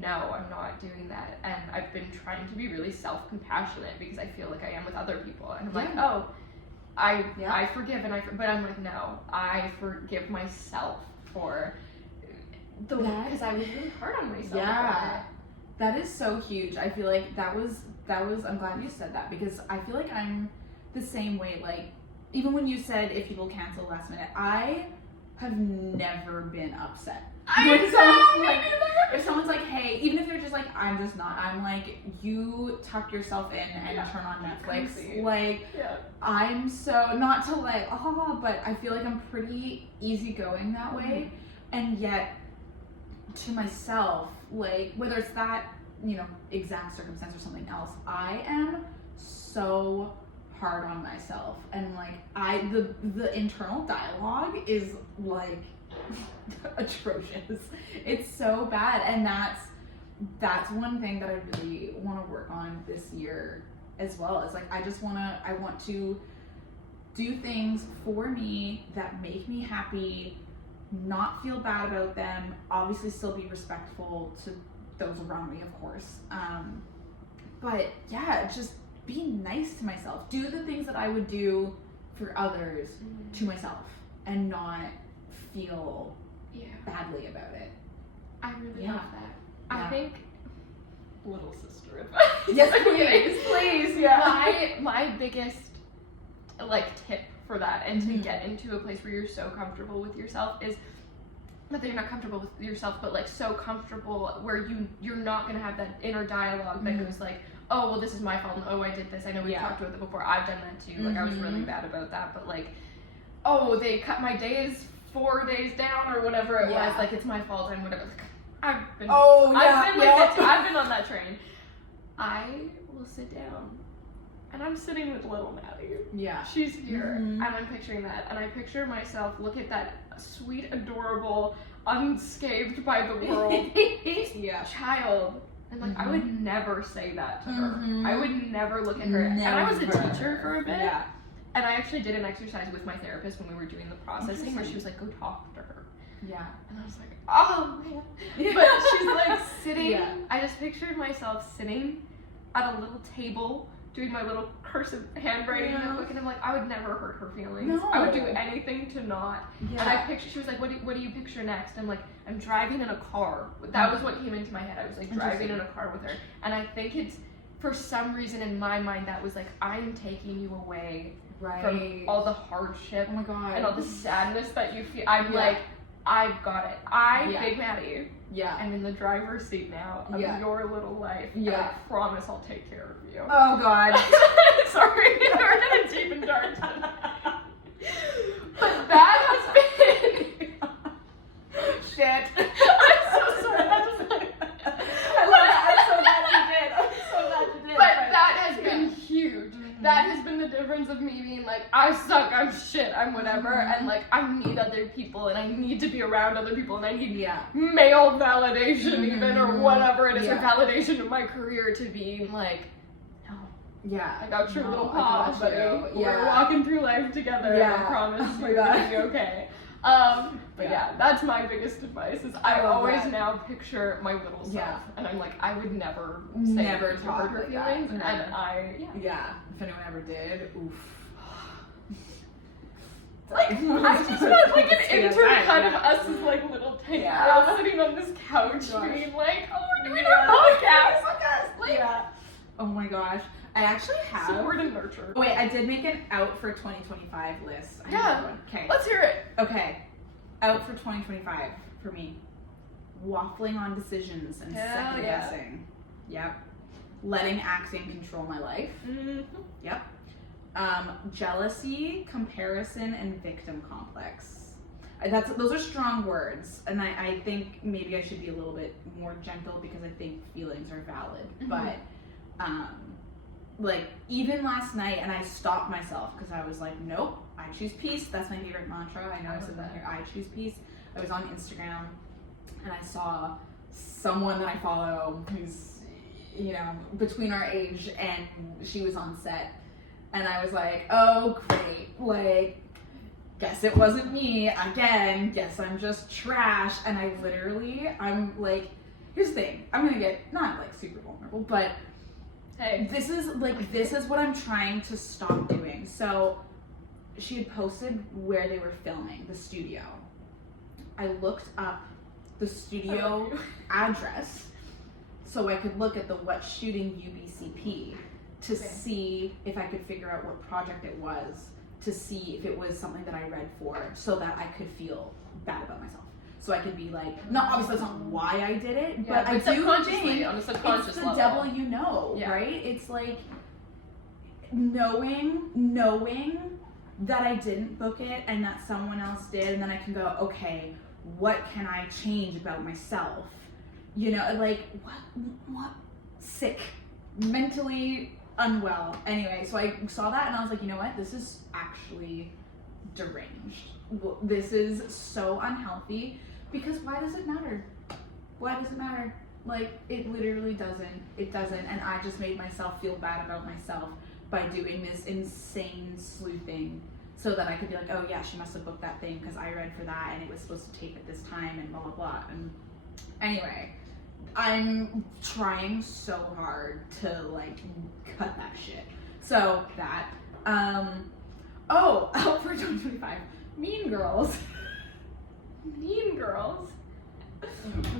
no, I'm not doing that. And I've been trying to be really self-compassionate, because I feel like I am with other people, and I'm like, oh, I forgive, but I'm like, no, I forgive myself for because I was really hard on myself. That is so huge. I feel like that was, I'm glad you said that, because I feel like I'm the same way. Like, even when you said if people cancel last minute, I have never been upset. If someone's like, hey, even if they're just like, I'm just not, I'm like, you tuck yourself in and turn on Netflix. Like, I'm so, not to like, but I feel like I'm pretty easygoing that way. And yet, to myself, like, whether it's that, exact circumstance or something else, I am so hard on myself, and like the internal dialogue is like atrocious. It's so bad, and that's one thing that I really want to work on this year as well. Is like, I want to do things for me that make me happy, not feel bad about them, obviously still be respectful to those around me, of course, but just be nice to myself, do the things that I would do for others to myself, and not feel badly about it. I really love that. I think little sister advice. Yes, please. My biggest tip for that, and to get into a place where you're so comfortable with yourself, is not that you're not comfortable with yourself, but so comfortable where you're not gonna have that inner dialogue that goes like, oh, well, this is my fault, and oh, I did this, I know we've talked about it before, I've done that too, I was really bad about that, but oh, they cut my days 4 days down or whatever it was, it's my fault, and whatever. I've been on that train. I will sit down, and I'm sitting with little Maddie. Yeah. She's here, and I'm picturing that, and I picture myself, look at that sweet, adorable, unscathed by the world child, and I would never say that to her. I would never look at her. And I was a teacher for a bit, and I actually did an exercise with my therapist when we were doing the processing, where she was like, go talk to her. Yeah. And I was like, oh man. But she's sitting, I just pictured myself sitting at a little table doing my little cursive handwriting in the book, and I'm like, I would never hurt her feelings. No. I would do anything to not. Yeah. And I picture, she was like, what do you picture next? I'm like, I'm driving in a car. That was what came into my head. I was driving in a car with her. And I think it's, for some reason in my mind, that was I'm taking you away from all the hardship and all the sadness that you feel. I'm like, I've got it. Big Maddie. Yeah. I'm in the driver's seat now of your little life. Yeah. And I promise I'll take care of you. Oh God. Sorry, we're gonna deep and dark. But that has been shit. I'm so sorry. That just I love that. I'm so glad you did. But that has been huge. That has been the difference of me being like, I suck, I'm shit, I'm whatever, and like, I need other people, and I need to be around other people, and I need male validation even, or whatever it is, or validation in my career to be like, no. Yeah. I got your little paw, buddy. We're walking through life together, and I promise you're gonna be okay. But that's my biggest advice is I always now picture my little self, and I'm like, I would never say to hurt her feelings, and if anyone ever did, oof. Like, I just want like an intercut of us as like little tiny girls sitting on this couch being like, oh, we're doing our podcast. Like, oh my gosh. I actually have. Support and nurture. Wait, I did make an out for 2025 list. Okay. Let's hear it. Okay. Out for 2025 for me. Waffling on decisions and second guessing. Yep. Letting acting control my life. Mm-hmm. Yep. Jealousy, comparison, and victim complex. Those are strong words, and I think maybe I should be a little bit more gentle because I think feelings are valid. Mm-hmm. But like even last night, and I stopped myself because I was like, nope, I choose peace. That's my favorite mantra. I know I said that here. I choose peace. I was on Instagram, and I saw someone that I follow who's, you know, between our age, and she was on set, and I was like, oh great, like, guess it wasn't me again, guess I'm just trash. And I'm like, here's the thing, I'm gonna get not like super vulnerable, but hey, this is what I'm trying to stop doing. So she had posted where they were filming, the studio. I looked up the studio address so I could look at the What's Shooting UBCP to see if I could figure out what project it was, to see if it was something that I read for, so that I could feel bad about myself. So I could be like, not obviously that's not why I did it, but I do think on a subconscious it's the level. devil you know, right? It's like knowing that I didn't book it and that someone else did, and then I can go, okay, what can I change about myself? You know, like, what? Sick. Mentally unwell. Anyway, so I saw that and I was like, you know what? This is actually deranged. This is so unhealthy, because why does it matter? Why does it matter? Like, it literally doesn't. It doesn't. And I just made myself feel bad about myself by doing this insane sleuthing so that I could be like, oh yeah, she must have booked that thing because I read for that and it was supposed to tape at this time and blah, blah, blah. And anyway, I'm trying so hard to like cut that shit. So that, out for 2025, Mean Girls. Mean Girls?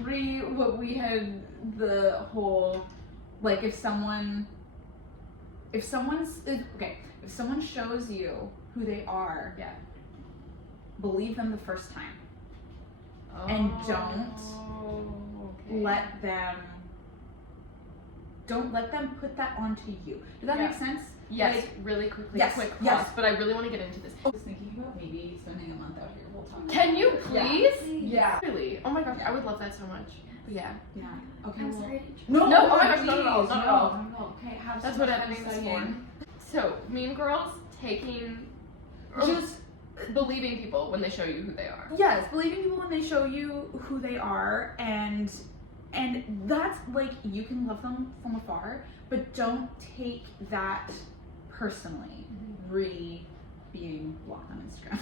What we had the whole, like, if someone shows you who they are, believe them the first time. And don't let them put that onto you. Does that make sense? Yes, like, really quickly, quick pause, yes. But I really want to get into this. I was thinking about maybe spending a month out here. We'll talk. Can you please? Yeah. Really? Oh my gosh, I would love that so much. Yeah. Okay. I'm sorry. No, oh my gosh, not at all, not at all. No. Okay, that's what editing is for. So, Mean Girls just believing people when they show you who they are. Yes, believing people when they show you who they are, and that's like, you can love them from afar, but don't take that personally. Being blocked on Instagram.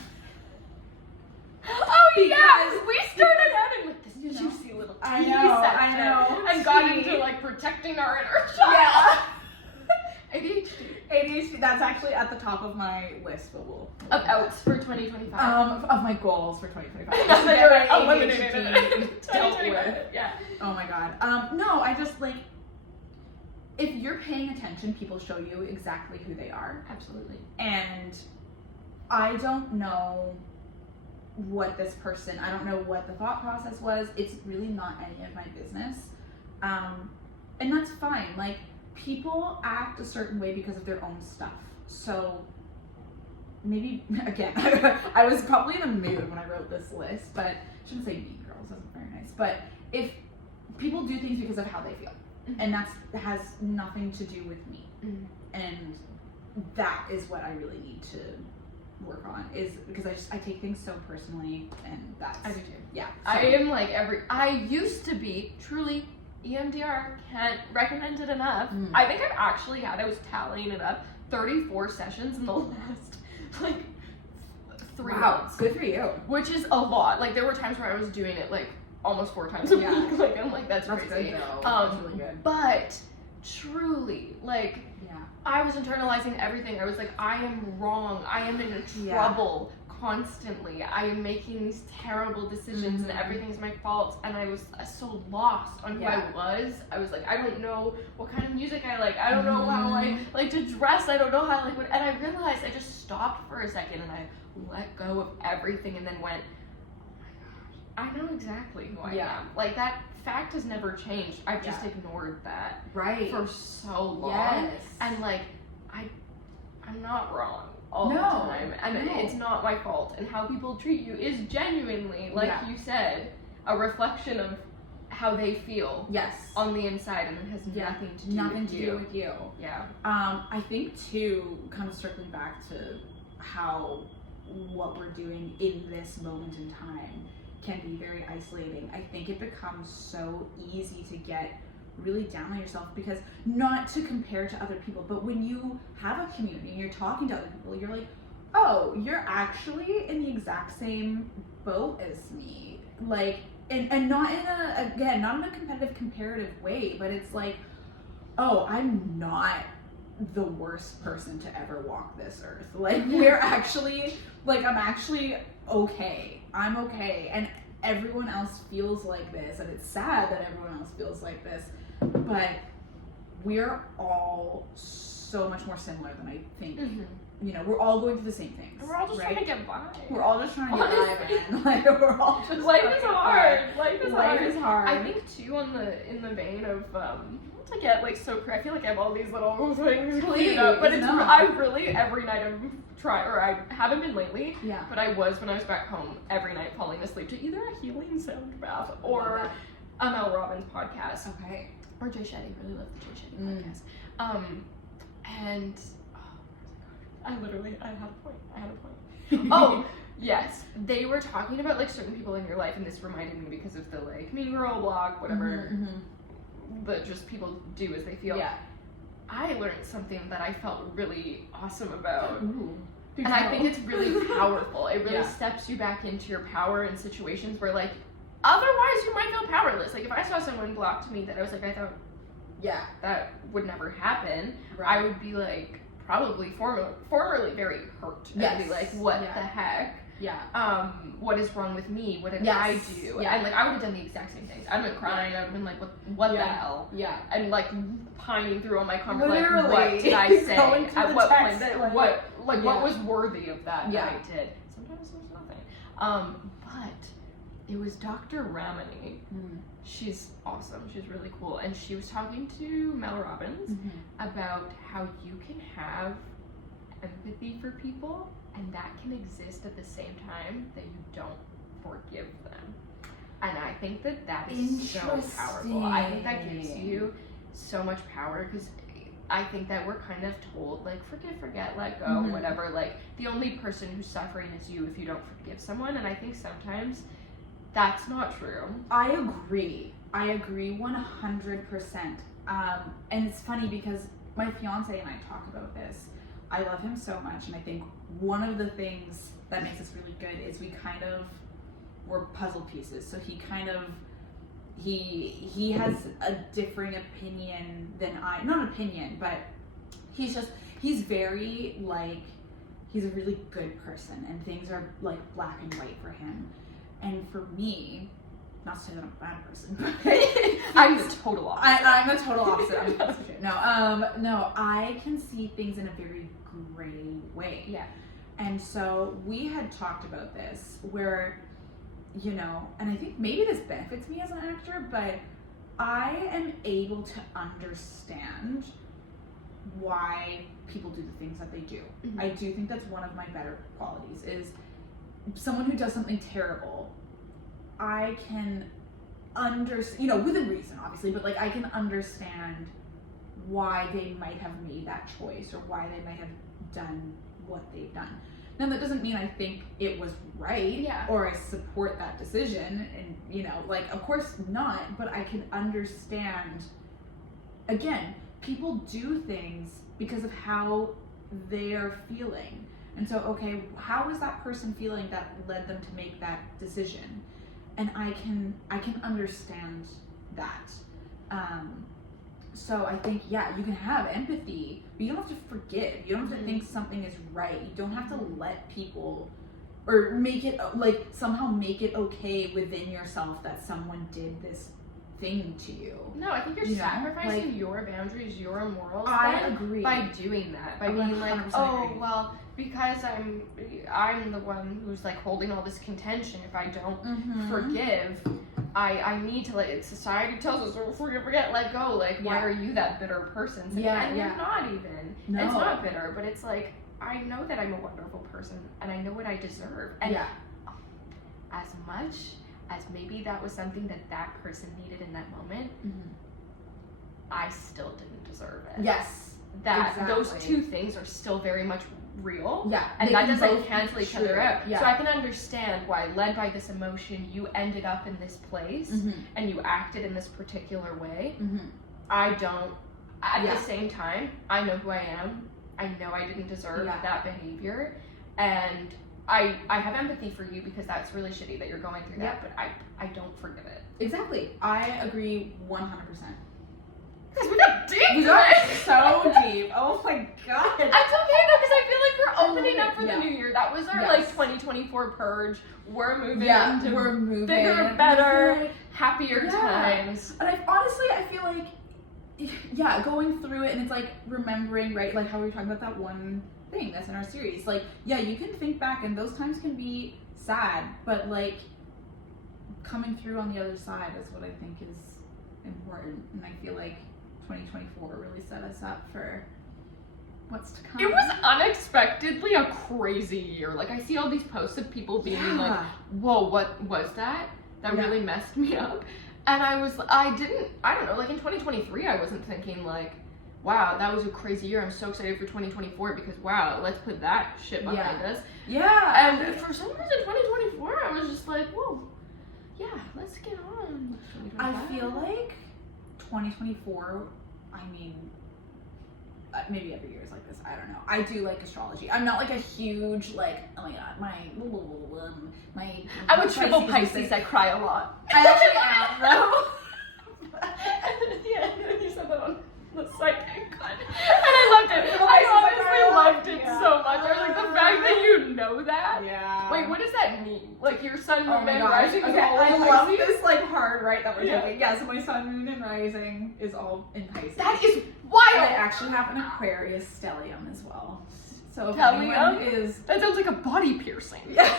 Oh yes, we started out in like this juicy little I know, and got into like protecting our inner child. Yeah. ADHD. That's actually at the top of my list, but we'll of outs for 2025. Of my goals for 2025. ADHD dealt with. Yeah. Oh my god. No, I just like, if you're paying attention, people show you exactly who they are. Absolutely. And I don't know what this person, I don't know what the thought process was. It's really not any of my business. And that's fine. Like, people act a certain way because of their own stuff. So maybe, again, I was probably in a mood when I wrote this list, but I shouldn't say mean girls, that's very nice. But if people do things because of how they feel, and that has nothing to do with me. And that is what I really need to work on, is because I take things so personally, and that's... I do too. Yeah. So. I am like I used to be, truly, EMDR, can't recommend it enough. I think I've actually had, I was tallying it up, 34 sessions in the last, like, 3 months. Good for you. Which is a lot. Like, there were times where I was doing it, like, almost 4 times a week. Like, I'm like, that's crazy. Good, though. That's really good. But, truly, like, I was internalizing everything. I was like, I am wrong. I am in trouble constantly. I am making these terrible decisions and everything's my fault. And I was so lost on who I was. I was like, I don't know what kind of music I like. I don't know how I like to dress. I don't know how I like what. And I realized I just stopped for a second and I let go of everything and then went, oh my gosh, I know exactly who I am. Like, that fact has never changed. I've just ignored that for so long. And like, I'm not wrong all the time, and it's not my fault. And how people treat you is genuinely, like you said, a reflection of how they feel on the inside, and it has nothing to do with you. I think too, kind of circling back to how what we're doing in this moment in time can be very isolating. I think it becomes so easy to get really down on yourself, because not to compare to other people, but when you have a community and you're talking to other people, you're like, oh, you're actually in the exact same boat as me. Like, and not in not in a competitive, comparative way, but it's like, oh, I'm not the worst person to ever walk this earth. Like, we're actually, like, I'm actually okay. I'm okay. And everyone else feels like this, and it's sad that everyone else feels like this, but we're all so much more similar than I think. You know, we're all going through the same things. We're all just trying to get by. We're all just trying to get by, man. Like, we're all just life is hard. Life is hard. I think too, in the vein of to get like so I feel like I have all these little things cleaned up, but it's I really every night I'm trying, or I haven't been lately. But I was when I was back home every night falling asleep to either a healing sound bath or a Mel Robbins podcast. Or Jay Shetty. Really love the Jay Shetty podcast. And I had a point. Oh, yes. They were talking about like certain people in your life, and this reminded me because of the like mean girl blog, whatever, that just people do as they feel. I learned something that I felt really awesome about. And I think it's really powerful. It really steps you back into your power in situations where like otherwise you might feel powerless. Like if I saw someone blocked me that I was like, I thought that would never happen, I would be like probably formerly very hurt and be like, what the heck? What is wrong with me? What did I do? And like I would have done the exact same things. I'd have been crying. I'd have been like, what the hell? And like pining through all my conversations. Like, what did I say? At what point? What was worthy of that that I did? Sometimes there's nothing. But it was Dr. Ramani. She's awesome. She's really cool. And she was talking to Mel Robbins about how you can have empathy for people, and that can exist at the same time that you don't forgive them. And I think that is so powerful. I think that gives you so much power, because I think that we're kind of told, like, forget, let go, whatever. Like, the only person who's suffering is you if you don't forgive someone. And I think sometimes that's not true. I agree 100%. And it's funny because my fiance and I talk about this. I love him so much, and I think one of the things that makes us really good is we're puzzle pieces. So he has a different opinion than not opinion, but he's very like, he's a really good person, and things are like black and white for him. And for me, not to say that I'm a bad person, but I'm the total opposite. I'm the total opposite. No, I can see things in a very gray way. Yeah. And so we had talked about this where, you know, and I think maybe this benefits me as an actor, but I am able to understand why people do the things that they do. Mm-hmm. I do think that's one of my better qualities is someone who does something terrible, I can understand, you know, within reason obviously, but like I can understand why they might have made that choice or why they might have done what they've done. Now that doesn't mean I think it was right or I support that decision, and you know, like of course not, but I can understand, again, people do things because of how they're feeling. And so, okay, how is that person feeling that led them to make that decision? And I can understand that. So I think, yeah, you can have empathy, but you don't have to forgive. You don't have to think something is right. You don't have to let people, or make it, like, somehow make it okay within yourself that someone did this thing to you. No, I think you're sacrificing like, your boundaries, your morals. I agree. By doing that, by being like, oh, well, because I'm the one who's like holding all this contention. If I don't forgive, I need to let society tells us, oh, forget, let go. Like, why are you that bitter person? And you're not even. No. It's not bitter, but it's like, I know that I'm a wonderful person and I know what I deserve. And as much as maybe that was something that person needed in that moment, I still didn't deserve it. Yes. Those two things are still very much real. Yeah. And that doesn't cancel each other out. Yeah. So I can understand why, led by this emotion, you ended up in this place and you acted in this particular way. I don't, at the same time, I know who I am. I know I didn't deserve that behavior. And I have empathy for you because that's really shitty that you're going through that, but I don't forgive it. Exactly. I agree 100%. Because we got deep. We got so deep. Oh my god. It's okay though, because I feel like we're opening up for the new year. That was our like 2024 purge. We're moving into bigger, better, happier times. And I feel like, going through it, and it's like remembering, right? Like how we were talking about that one thing that's in our series. Like, you can think back, and those times can be sad, but like coming through on the other side is what I think is important. And I feel like 2024 really set us up for what's to come. It was unexpectedly a crazy year. Like I see all these posts of people being like, whoa, what was that? That really messed me up. And I don't know, like in 2023 I wasn't thinking like, wow, that was a crazy year. I'm so excited for 2024 because wow, let's put that shit behind us. Yeah. And for some reason 2024 I was just like, whoa, yeah, let's get on. I feel like 2024, I mean, maybe every year is like this, I don't know. I do like astrology. I'm not like a huge, like, oh my god, I'm a triple Pisces, I cry a lot. I actually am, though. Yeah, you said that on the psychic one. And I loved it. I honestly loved it so much. I was like, the fact that you know that. Yeah. Wait, what does that mean? Like your sun, moon, and rising is okay, all in I love Pisces? this like hard right that we're doing. Yeah, so my sun, moon, and rising is all in Pisces. That is wild. And I actually have an Aquarius stellium as well. So if that sounds like a body piercing. Yeah.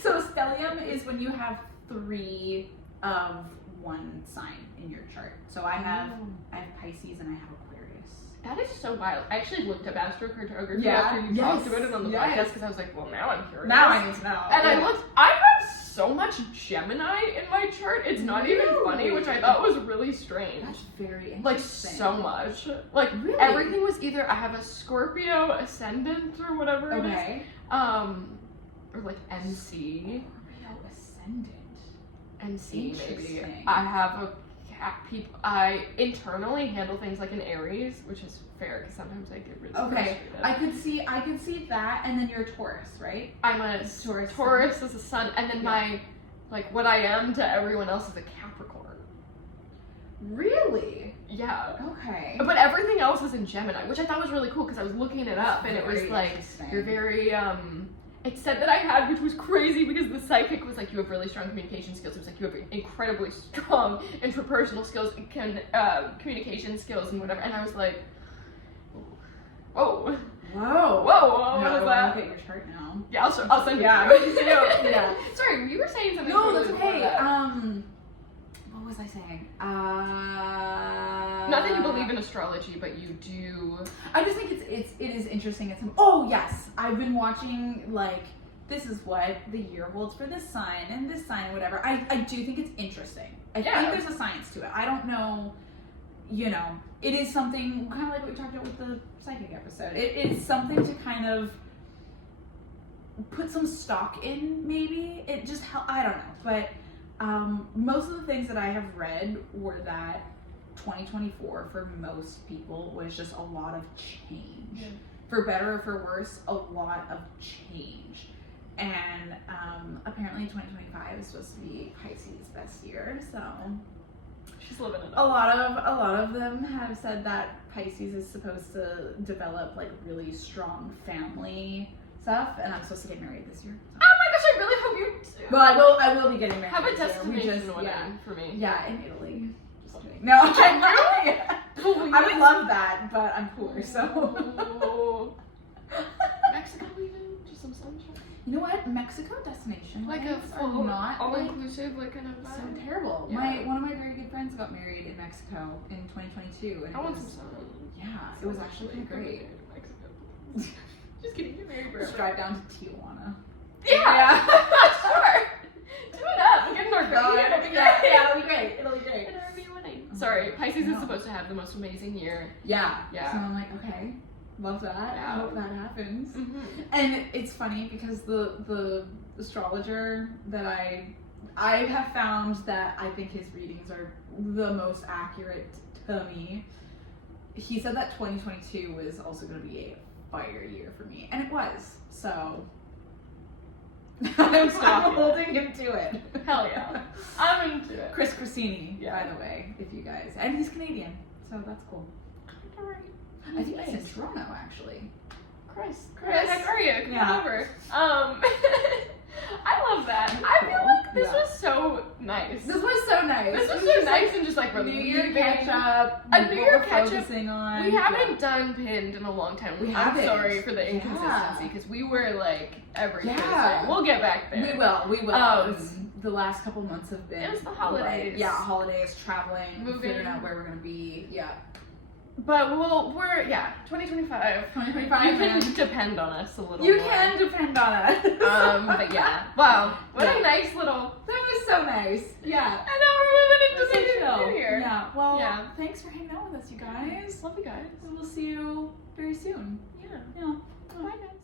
So stellium is when you have 3 of one sign in your chart. So I have Pisces and I have Aquarius. That is so wild. I actually looked up astrocartography after you talked about it on the podcast because I was like, well, now I'm curious. Now I need to know. And I have so much Gemini in my chart. It's not even funny, which I thought was really strange. That's very interesting. Like so much. Like everything was either I have a Scorpio ascendant or whatever it is. Or like NC. Scorpio ascendant. NC maybe. I have a I internally handle things like an Aries, which is fair because sometimes I get really frustrated. I could see that, and then you're a Taurus, right? I'm a Taurus is a sun, and then my what I am to everyone else is a Capricorn. Really? Yeah. Okay. But everything else is in Gemini, which I thought was really cool because I was looking it up, and it was like you're very it said that I had, which was crazy because the psychic was like, you have really strong communication skills. It was like, you have incredibly strong interpersonal skills, communication skills and whatever. And I was like, whoa. Whoa. What was that? Look at your chart now. Yeah, I'll send it to you. Yeah. Sorry, you were saying something. No, that's okay. What was I saying? Not that you believe in astrology, but you do. I just think it is interesting. Oh yes, I've been watching like this is what the year holds for this sign and this sign and whatever. I do think it's interesting. I think there's a science to it. I don't know. You know, it is something kind of like what we talked about with the psychic episode. It is something to kind of put some stock in, maybe. It just, I don't know. But most of the things that I have read were that 2024 for most people was just a lot of change. Yeah. For better or for worse, a lot of change. And apparently 2025 is supposed to be Pisces' best year, so... She's living it up. A lot of them have said that Pisces is supposed to develop like really strong family stuff, and I'm supposed to get married this year. So. Oh my gosh, I really hope you do. Well, I will be getting married. Have a destination wedding for me. Yeah, in Italy. Just kidding. No, I would love that, but I'm poor, so. Mexico even? Just some sunshine. You know what? Mexico destination like a full, not all-inclusive, like kind of vibe. So terrible. Yeah. One of my very good friends got married in Mexico in 2022, and I want some sun. Yeah, it was actually pretty great. Mexico. Just kidding, get married, bro. Just drive down to Tijuana. Yeah. Sure. Do it up. Get an RV. It'll be great. Yeah, it'll be great. It'll be great. An RV wedding. Sorry, Pisces is supposed to have the most amazing year. Yeah. Yeah. So I'm like, okay. Love that. Yeah. I hope that happens. Mm-hmm. And it's funny because the astrologer that I have found that I think his readings are the most accurate to me. He said that 2022 was also going to be a fire year for me, and it was. So I'm holding him to it. Hell yeah, I'm into it. Chris Cressini, by the way, if you guys, and he's Canadian, so that's cool. All right. I think he's in Toronto, actually. Chris. Where the heck are you? Come over. I love that. I feel like this was so nice. This was so nice. This was so nice and just like New Year catch up. A New Year catch up. On. We haven't done Pinned in a long time. I'm sorry for the inconsistency because we were like every Thursday. We'll get back there. We will. The last couple months have been. It was the holidays. Like, holidays, traveling, figuring out where we're gonna be. Yeah. But we're 2025. 2025. You can depend on us a little. You more. can depend on us. But yeah, wow, what a nice little. That was so nice. Yeah. And now we're moving into the new year. Yeah. Well, thanks for hanging out with us, you guys. Love you guys. We'll see you very soon. Yeah. Yeah. Bye now.